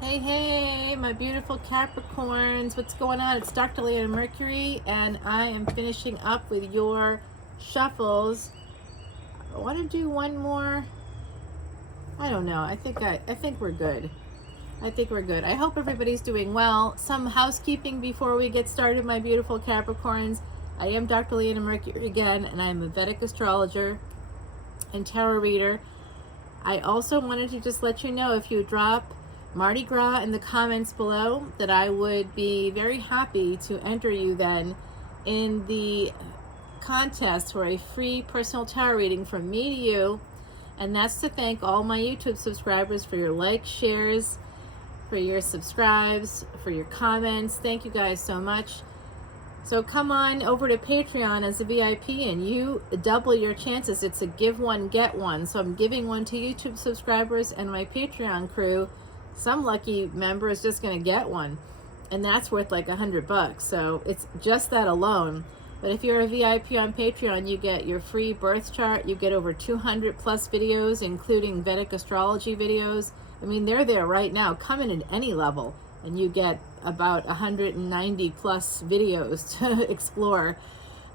Hey, hey, my beautiful Capricorns. What's going on? It's Dr. Leona Mercury, and I am finishing up with your shuffles. I want to do one more. I don't know. I think we're good. I think we're good. I hope everybody's doing well. Some housekeeping before we get started, my beautiful Capricorns. I am Dr. Leona Mercury again, and I'm a Vedic astrologer and tarot reader. I also wanted to just let you know, if you drop Mardi Gras in the comments below, that I would be very happy to enter you then in the contest for a free personal tarot reading from me to you. And that's to thank all my YouTube subscribers for your likes, shares, for your subscribes, for your comments. Thank you guys so much. So come on over to Patreon as a VIP and you double your chances. It's a give one, get one. So I'm giving one to YouTube subscribers and my Patreon crew. Some lucky member is just going to get one. And that's worth like $100. So it's just that alone. But if you're a VIP on Patreon, you get your free birth chart. You get over 200 plus videos, including Vedic astrology videos. I mean, they're there right now. Come in at any level and you get about 190 plus videos to explore.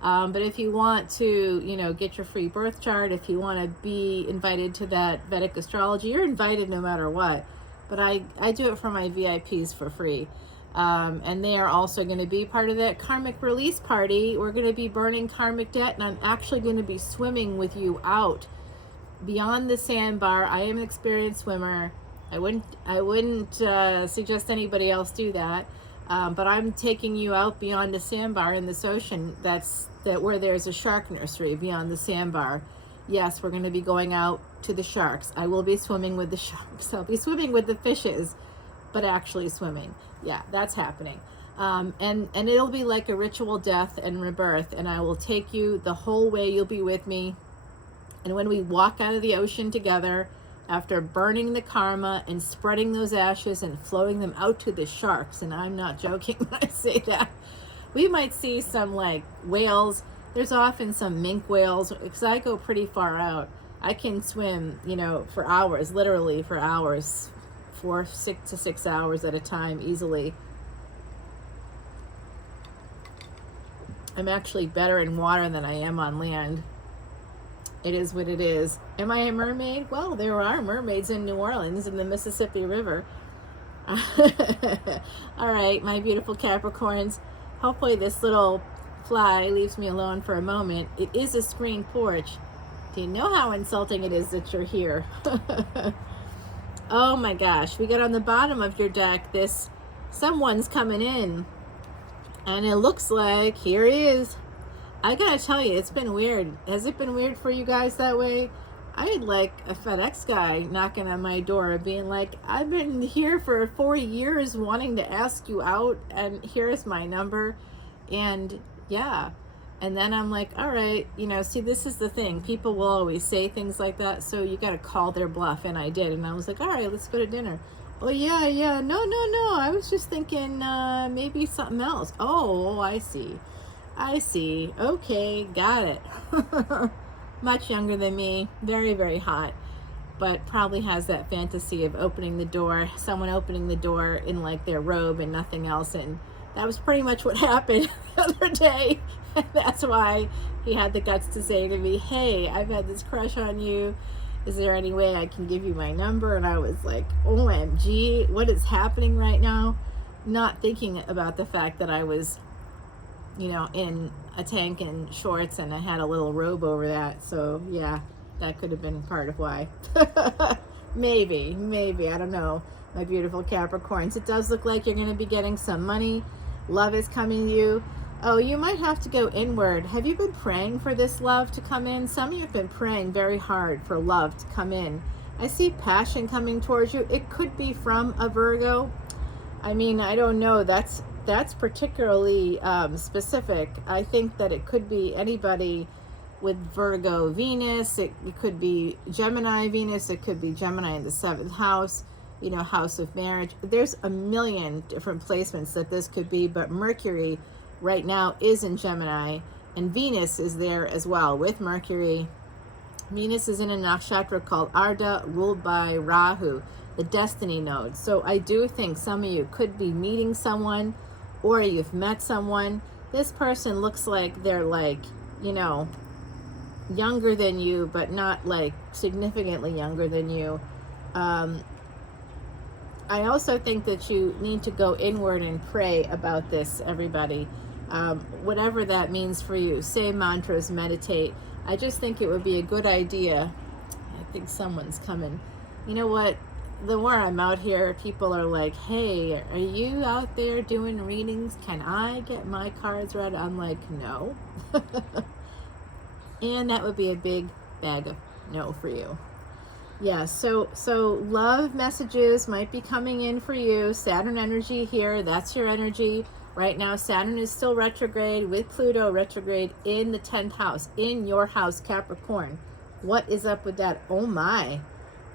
But if you want to, get your free birth chart, if you want to be invited to that Vedic astrology, you're invited no matter what. But I do it for my VIPs for free. And they are also going to be part of that karmic release party. We're going to be burning karmic debt, and I'm actually going to be swimming with you out beyond the sandbar. I am an experienced swimmer. I wouldn't suggest anybody else do that. But I'm taking you out beyond the sandbar in this ocean. Where there's a shark nursery beyond the sandbar. Yes, we're going to be going out to the sharks. I will be swimming with the sharks. I'll be swimming with the fishes, but actually swimming. Yeah, that's happening. And it'll be like a ritual death and rebirth. And I will take you the whole way. You'll be with me. And when we walk out of the ocean together, after burning the karma and spreading those ashes and floating them out to the sharks, and I'm not joking when I say that, we might see some like whales. There's often some minke whales, because I go pretty far out. I can swim, for hours, literally for hours, 6 to 6 hours at a time easily. I'm actually better in water than I am on land. It is what it is. Am I a mermaid? Well, there are mermaids in New Orleans in the Mississippi River. All right, my beautiful Capricorns. Hopefully this little fly leaves me alone for a moment. It is a screen porch. Do you know how insulting it is that you're here? Oh my gosh, we got on the bottom of your deck someone's coming in. And it looks like, here he is. I gotta tell you, it's been weird. Has it been weird for you guys that way? I had like a FedEx guy knocking on my door being like, I've been here for 4 years wanting to ask you out, and here's my number. And yeah. And then I'm like, all right, see, this is the thing. People will always say things like that, so you got to call their bluff. And I did. And I was like, all right, let's go to dinner. Oh, yeah. No. I was just thinking maybe something else. Oh, I see. Okay, got it. Much younger than me. Very, very hot. But probably has that fantasy of opening the door, someone opening the door in like their robe and nothing else. And that was pretty much what happened the other day. That's why he had the guts to say to me, hey, I've had this crush on you. Is there any way I can give you my number? And I was like, OMG, what is happening right now? Not thinking about the fact that I was, in a tank and shorts and I had a little robe over that. So yeah, that could have been part of why. Maybe, I don't know. My beautiful Capricorns, it does look like you're going to be getting some money. Love is coming to you. Oh, you might have to go inward. Have you been praying for this love to come in? Some of you have been praying very hard for love to come in. I see passion coming towards you. It could be from a Virgo. I mean, I don't know. That's particularly specific. I think that it could be anybody with Virgo Venus. It could be Gemini Venus. It could be Gemini in the 7th house, house of marriage. There's a million different placements that this could be, but Mercury right now is in Gemini, and Venus is there as well with Mercury. Venus is in a nakshatra called Ardha, ruled by Rahu. the destiny node. So I do think some of you could be meeting someone, or you've met someone. This person looks like they're like, you know, younger than you, but not like significantly younger than you. I also think that you need to go inward and pray about this, everybody. Whatever that means for you. Say mantras, meditate. I just think it would be a good idea. I think someone's coming. You know what? The more I'm out here, people are like, hey, are you out there doing readings? Can I get my cards read? I'm like, no. And that would be a big bag of no for you. Yeah, so love messages might be coming in for you. Saturn energy here, that's your energy. Right now, Saturn is still retrograde with Pluto retrograde in the 10th house, in your house, Capricorn. What is up with that? Oh my.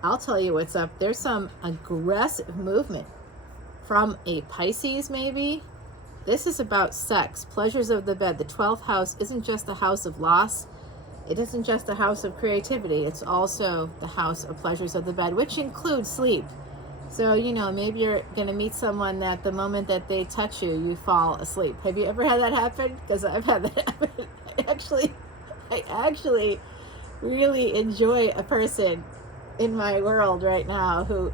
I'll tell you what's up. There's some aggressive movement from a Pisces, maybe. This is about sex, pleasures of the bed. The 12th house isn't just a house of loss. It isn't just a house of creativity. It's also the house of pleasures of the bed, which includes sleep. So, you know, maybe you're going to meet someone that the moment that they touch you, you fall asleep. Have you ever had that happen? Because I've had that happen. I actually really enjoy a person in my world right now who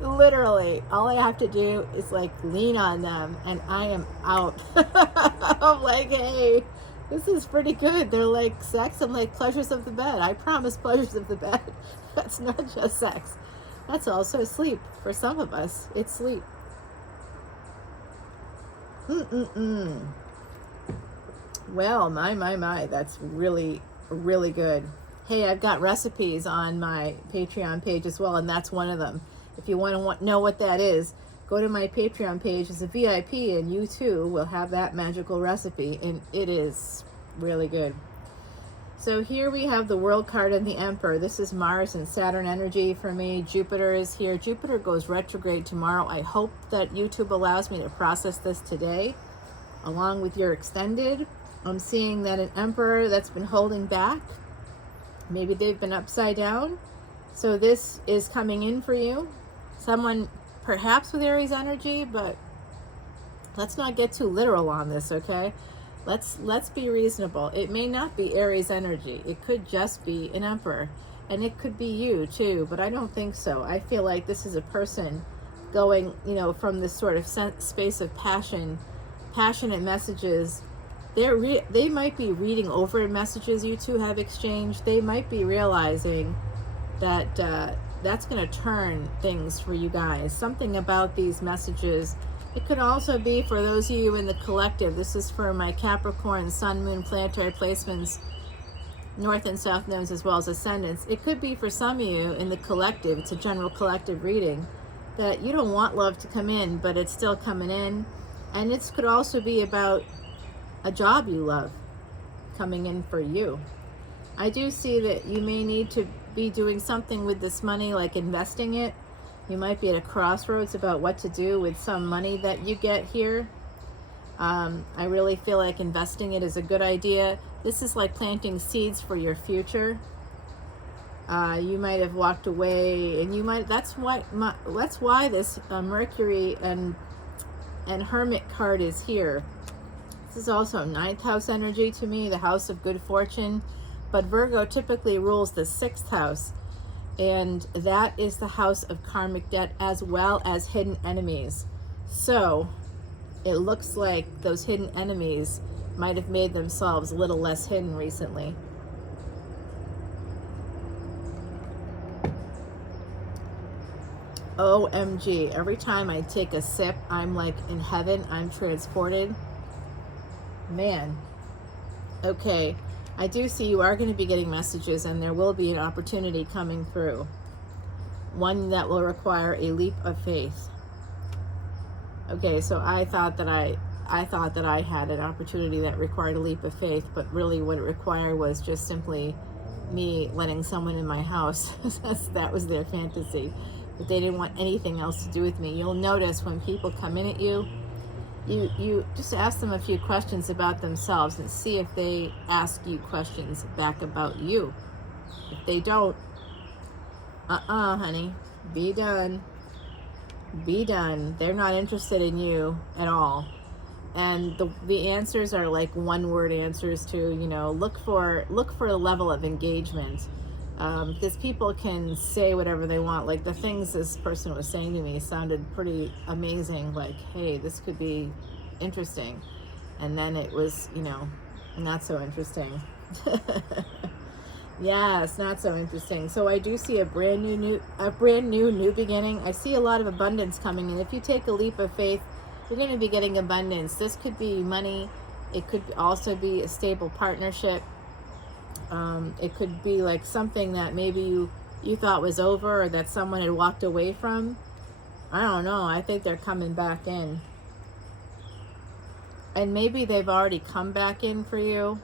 literally all I have to do is like lean on them and I am out. I'm like, hey, this is pretty good. They're like sex. I'm like, pleasures of the bed. I promise pleasures of the bed. That's not just sex. That's also sleep. For some of us, it's sleep. Well, my. That's really, really good. Hey, I've got recipes on my Patreon page as well, and that's one of them. If you want to know what that is, go to my Patreon page as a VIP, and you too will have that magical recipe, and it is really good. So here we have the World card and the Emperor. This is Mars and Saturn energy for me. Jupiter is here. Jupiter goes retrograde tomorrow. I hope that YouTube allows me to process this today, along with your extended. I'm seeing that an Emperor that's been holding back, maybe they've been upside down. So this is coming in for you. Someone perhaps with Aries energy, but let's not get too literal on this, okay? Let's be reasonable. It may not be Aries energy. It could just be an Emperor. And it could be you too, but I don't think so. I feel like this is a person going, you know, from this sort of space of passion, passionate messages. They might be reading over messages you two have exchanged. They might be realizing that that's going to turn things for you guys. Something about these messages. It could also be for those of you in the collective. This is for my Capricorn, Sun, Moon, planetary placements, North and South nodes, as well as ascendants. It could be for some of you in the collective. It's a general collective reading that you don't want love to come in, but it's still coming in. And it could also be about a job you love coming in for you. I do see that you may need to be doing something with this money, like investing it. You might be at a crossroads about what to do with some money that you get here. I really feel like investing it is a good idea. This is like planting seeds for your future. You might have walked away, and you might. That's why this Mercury and Hermit card is here. This is also 9th house energy to me, the house of good fortune. But Virgo typically rules the 6th house, and that is the house of karmic debt as well as hidden enemies. So it looks like those hidden enemies might have made themselves a little less hidden recently. OMG, every time I take a sip, I'm like in heaven. I'm transported. Man. Okay. I do see you are going to be getting messages, and there will be an opportunity coming through. One that will require a leap of faith. Okay, so I thought that I had an opportunity that required a leap of faith, but really what it required was just simply me letting someone in my house. That was their fantasy. But they didn't want anything else to do with me. You'll notice when people come in at you, you just ask them a few questions about themselves and see if they ask you questions back about you. If they don't, honey, be done. Be done. They're not interested in you at all. And the answers are like one word answers to, you know, look for a level of engagement. Because people can say whatever they want. Like the things this person was saying to me sounded pretty amazing. Like, hey, this could be interesting. And then it was, you know, not so interesting. Yes, not so interesting. So I do see a brand new beginning. I see a lot of abundance coming, and if you take a leap of faith, you're going to be getting abundance. This could be money. It could also be a stable partnership. It could be like something that maybe you thought was over, or that someone had walked away from. I don't know. I think they're coming back in. And maybe they've already come back in for you.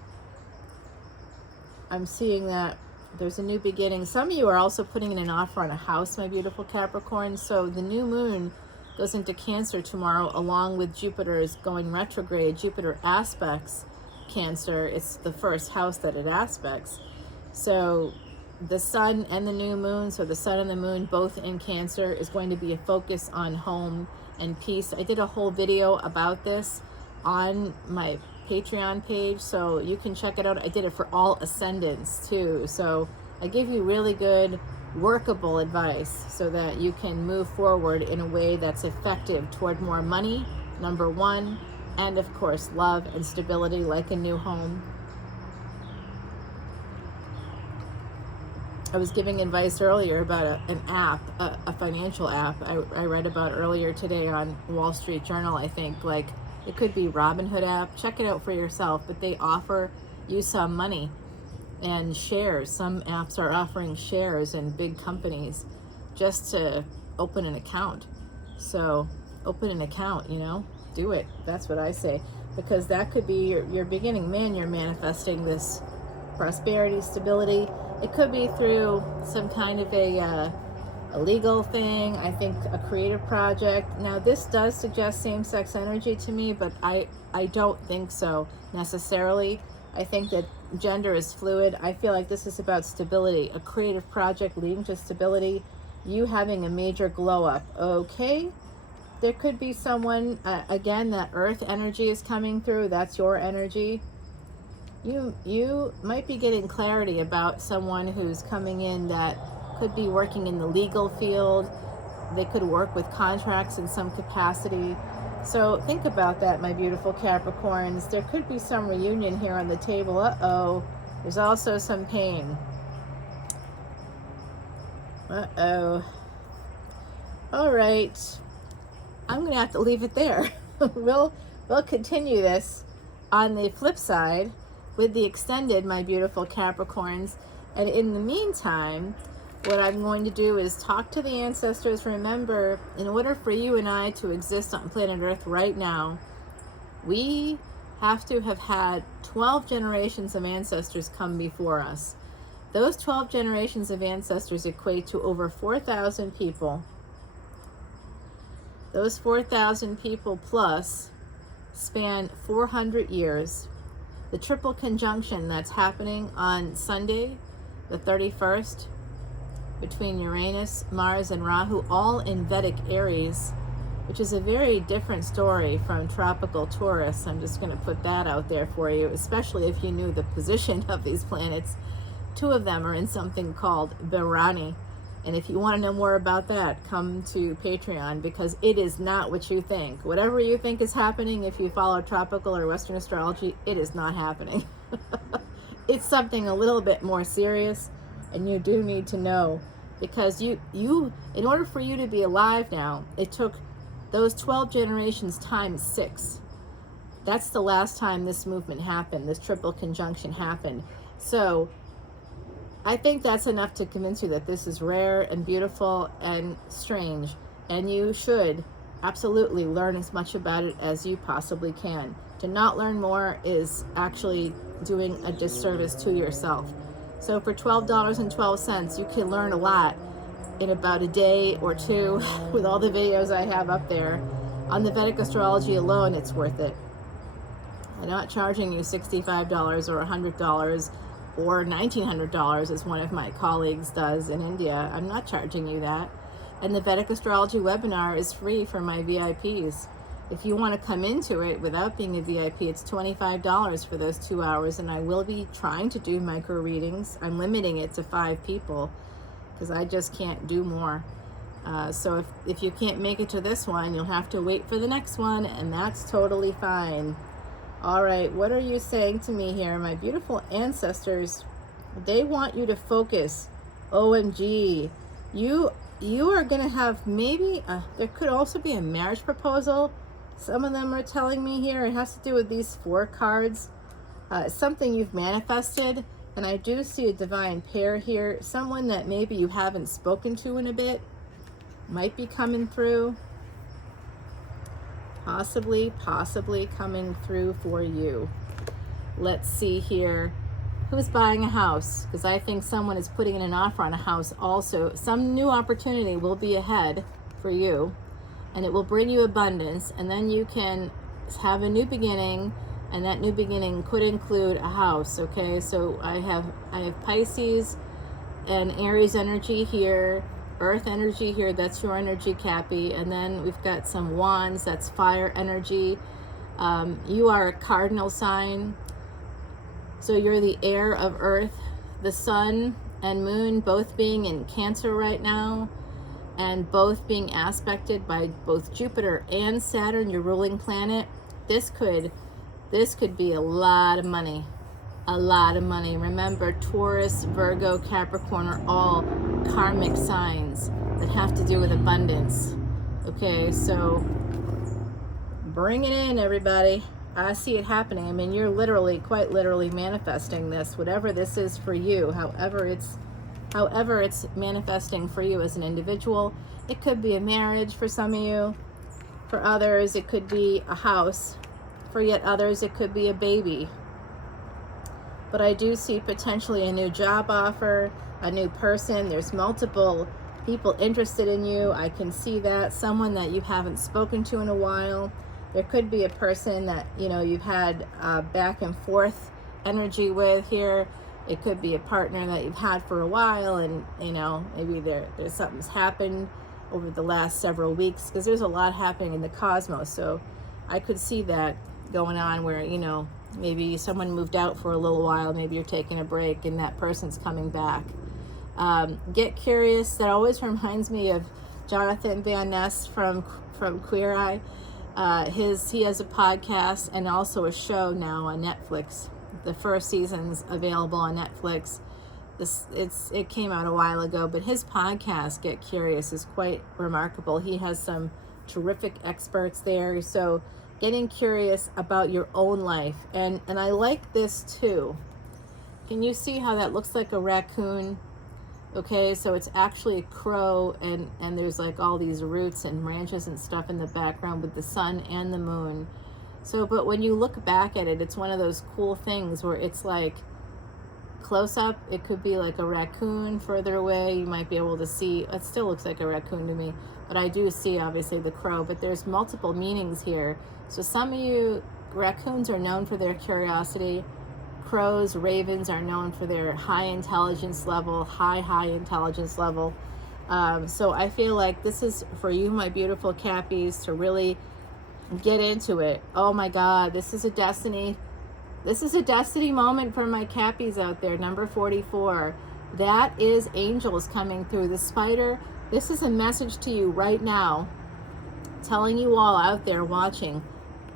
I'm seeing that there's a new beginning. Some of you are also putting in an offer on a house, my beautiful Capricorn. So the new moon goes into Cancer tomorrow, along with Jupiter is going retrograde. Jupiter aspects Cancer. It's the first house that it aspects. So the sun and the new moon, so the sun and the moon both in Cancer, is going to be a focus on home and peace. I did a whole video about this on my Patreon page, so you can check it out. I did it for all ascendants too, so I give you really good workable advice so that you can move forward in a way that's effective toward more money, number one, and of course love and stability, like a new home. I was giving advice earlier about an app, a financial app I read about earlier today on Wall Street Journal, I think. Like, it could be Robinhood app. Check it out for yourself. But they offer you some money and shares. Some apps are offering shares in big companies just to open an account. So open an account, you know, do it. That's what I say. Because that could be your beginning. Man, you're manifesting this prosperity, stability. It could be through some kind of a legal thing, I think a creative project. Now this does suggest same-sex energy to me, but I don't think so necessarily. I think that gender is fluid. I feel like this is about stability, a creative project leading to stability, you having a major glow up. Okay, there could be someone, again, that earth energy is coming through. That's your energy. You might be getting clarity about someone who's coming in that could be working in the legal field. They could work with contracts in some capacity. So think about that, my beautiful Capricorns. There could be some reunion here on the table. Uh-oh. There's also some pain. Uh-oh. All right. I'm going to have to leave it there. We'll continue this on the flip side with the extended, my beautiful Capricorns. And in the meantime, what I'm going to do is talk to the ancestors. Remember, in order for you and I to exist on planet Earth right now, we have to have had 12 generations of ancestors come before us. Those 12 generations of ancestors equate to over 4,000 people. Those 4,000 people plus span 400 years. The triple conjunction that's happening on Sunday, the 31st, between Uranus, Mars, and Rahu, all in Vedic Aries, which is a very different story from tropical Taurus. I'm just going to put that out there for you, especially if you knew the position of these planets. Two of them are in something called Bharani. And if you want to know more about that, come to Patreon, because it is not what you think. Whatever you think is happening, if you follow tropical or Western astrology, it is not happening. It's something a little bit more serious, and you do need to know, because you in order for you to be alive now, it took those 12 generations times 6. That's the last time this movement happened, this triple conjunction happened. So I think that's enough to convince you that this is rare and beautiful and strange, and you should absolutely learn as much about it as you possibly can. To not learn more is actually doing a disservice to yourself. So for $12.12, you can learn a lot in about a day or two with all the videos I have up there. On the Vedic astrology alone, it's worth it. I'm not charging you $65 or $100 or $1,900 as one of my colleagues does in India. I'm not charging you that. And the Vedic Astrology webinar is free for my VIPs. If you want to come into it without being a VIP, it's $25 for those 2 hours, and I will be trying to do micro readings. I'm limiting it to 5 people because I just can't do more. So if you can't make it to this one, you'll have to wait for the next one, and that's totally fine. All right, what are you saying to me here? My beautiful ancestors, they want you to focus. OMG. You are going to have maybe, there could also be a marriage proposal. Some of them are telling me here. It has to do with these 4 cards. Something you've manifested. And I do see a divine pair here. Someone that maybe you haven't spoken to in a bit might be coming through. Possibly coming through for you. Let's see here. Who's buying a house? Because I think someone is putting in an offer on a house also. Some new opportunity will be ahead for you, and it will bring you abundance, and then you can have a new beginning, and that new beginning could include a house. Okay, so I have Pisces and Aries energy here, Earth energy here. That's your energy, Cappy. And then we've got some wands. That's fire energy. You are a cardinal sign. So you're the heir of Earth, the sun and moon both being in Cancer right now, and both being aspected by both Jupiter and Saturn, your ruling planet. This could be a lot of money. A lot of money. Remember, Taurus, Virgo, Capricorn are all karmic signs that have to do with abundance. Okay, so bring it in, everybody. I see it happening. I mean, you're literally, quite literally manifesting this, whatever this is for you, however it's manifesting for you as an individual. It could be a marriage for some of you. For others, it could be a house. For yet others, it could be a baby. But I do see potentially a new job offer, a new person. There's multiple people interested in you. I can see that. Someone that you haven't spoken to in a while. There could be a person that, you've had back and forth energy with here. It could be a partner that you've had for a while, and, maybe there's something's happened over the last several weeks, because there's a lot happening in the cosmos. So I could see that going on where, maybe someone moved out for a little while, maybe you're taking a break and that person's coming back. Get curious. That always reminds me of Jonathan Van Ness from Queer Eye. He has a podcast and also a show now on Netflix. The first season's available on Netflix. It came out a while ago, but his podcast, Get Curious, is quite remarkable. He has some terrific experts there. So getting curious about your own life. And I like this too. Can you see how that looks like a raccoon? Okay, so it's actually a crow, and there's like all these roots and branches and stuff in the background with the sun and the moon. So, but when you look back at it, it's one of those cool things where it's like close up, it could be like a raccoon. Further away, you might be able to see, it still looks like a raccoon to me, but I do see obviously the crow, but there's multiple meanings here. So some of you, raccoons are known for their curiosity. Crows, ravens are known for their high intelligence level, high intelligence level. So I feel like this is for you, my beautiful Cappies, to really get into it. Oh my God, this is a destiny. This is a destiny moment for my Cappies out there. Number 44. That is angels coming through. The spider, this is a message to you right now, telling you all out there watching.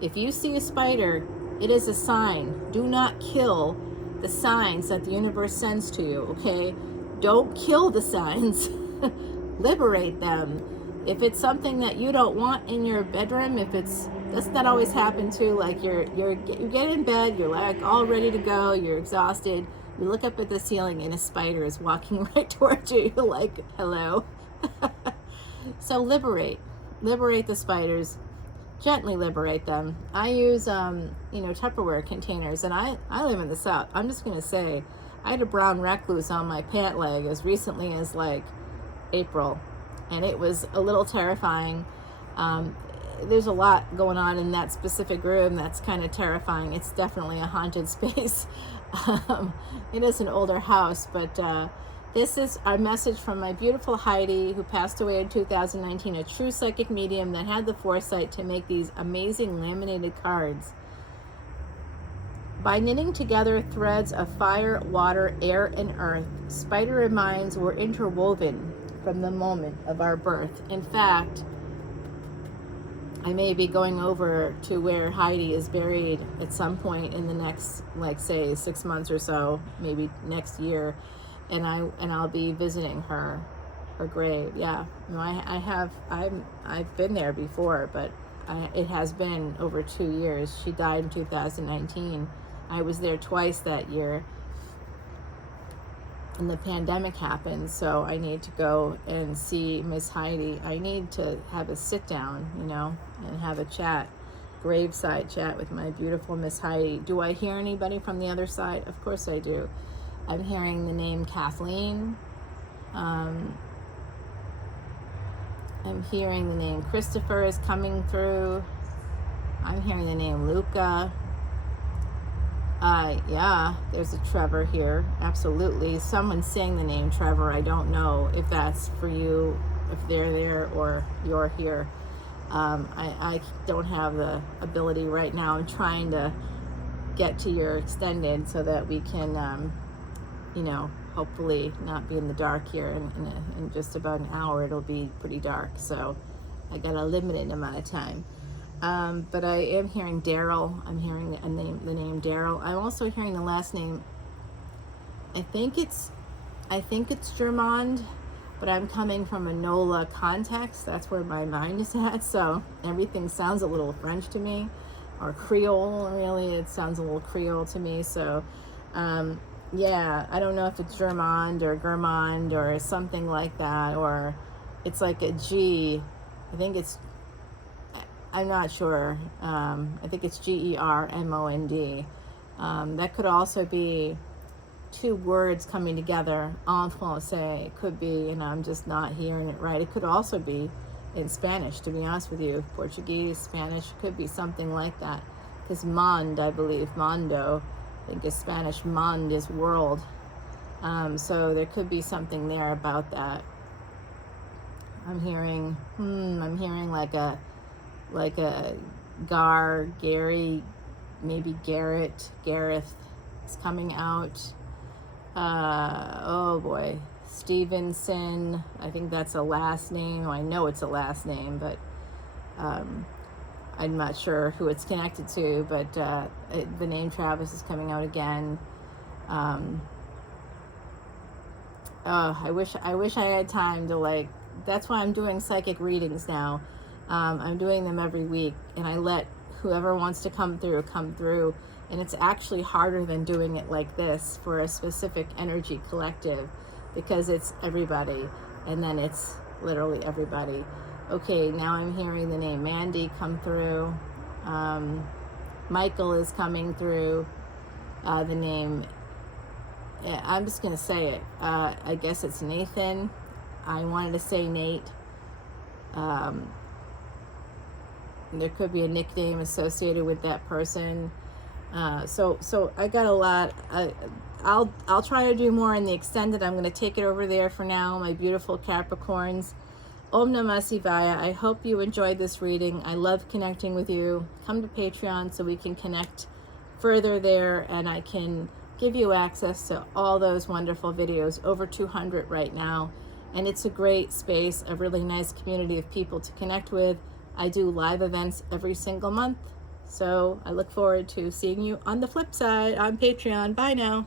If you see a spider, it is a sign. Do not kill the signs that the universe sends to you, okay? Don't kill the signs. Liberate them. If it's something that you don't want in your bedroom, doesn't that always happen too? Like you get in bed, you're like all ready to go, you're exhausted. You look up at the ceiling and a spider is walking right towards you. You're like, hello. So liberate the spiders. Gently liberate them. I use, Tupperware containers, and I live in the South. I'm just going to say, I had a brown recluse on my pant leg as recently as like April, and it was a little terrifying. There's a lot going on in that specific room that's kind of terrifying. It's definitely a haunted space. It is an older house, but This is our message from my beautiful Heidi, who passed away in 2019, a true psychic medium that had the foresight to make these amazing laminated cards. By knitting together threads of fire, water, air, and earth, spider minds were interwoven from the moment of our birth. In fact, I may be going over to where Heidi is buried at some point in the next, like, say, 6 months or so, maybe next year, and I'll be visiting her grave. Yeah, no, I've been there before, but it has been over 2 years. She died in 2019. I was there twice that year, and the pandemic happened, so I need to go and see Miss Heidi. I need to have a sit down, you know, and have a chat, graveside chat with my beautiful Miss Heidi. Do I hear anybody from the other side? Of course I do. I'm hearing the name Kathleen. I'm hearing the name Christopher is coming through. I'm hearing the name Luca. Yeah, there's a Trevor here. Absolutely. Someone's saying the name Trevor. I don't know if that's for you, if they're there or you're here. I don't have the ability right now. I'm trying to get to your extended so that we can, you know, hopefully not be in the dark here. In just about an hour, it'll be pretty dark. So I got a limited amount of time. But I am hearing Daryl. I'm hearing the name Daryl. I'm also hearing the last name. I think it's Germond, but I'm coming from a NOLA context. That's where my mind is at. So everything sounds a little French to me, or Creole. Really, it sounds a little Creole to me. So, yeah, I don't know if it's Germond or Germond or something like that, or it's like a G. I think it's. I'm not sure. I think it's Germond. That could also be two words coming together en français. It could be, and I'm just not hearing it right. It could also be in Spanish, to be honest with you. Portuguese, Spanish, could be something like that. Because monde, I believe, mondo, I think is Spanish. Monde is world. So there could be something there about that. I'm hearing like a Gary, maybe Garrett, Gareth is coming out. Oh boy, Stevenson, I think that's a last name. I know it's a last name, but I'm not sure who it's connected to, but the name Travis is coming out again. I wish I had time to, like, that's why I'm doing psychic readings now. I'm doing them every week, and I let whoever wants to come through, and it's actually harder than doing it like this for a specific energy collective, because it's everybody, and then it's literally everybody. Okay, now I'm hearing the name Mandy come through. Michael is coming through. The name, I'm just going to say it. I guess it's Nathan. I wanted to say Nate. There could be a nickname associated with that person. So I got a lot. I'll try to do more in the extended. I'm going to take it over there for now, my beautiful Capricorns. Om Namah Shivaya. I hope you enjoyed this reading. I love connecting with you. Come to Patreon so we can connect further there, and I can give you access to all those wonderful videos, over 200 right now. And it's a great space, a really nice community of people to connect with. I do live events every single month. So I look forward to seeing you on the flip side on Patreon. Bye now.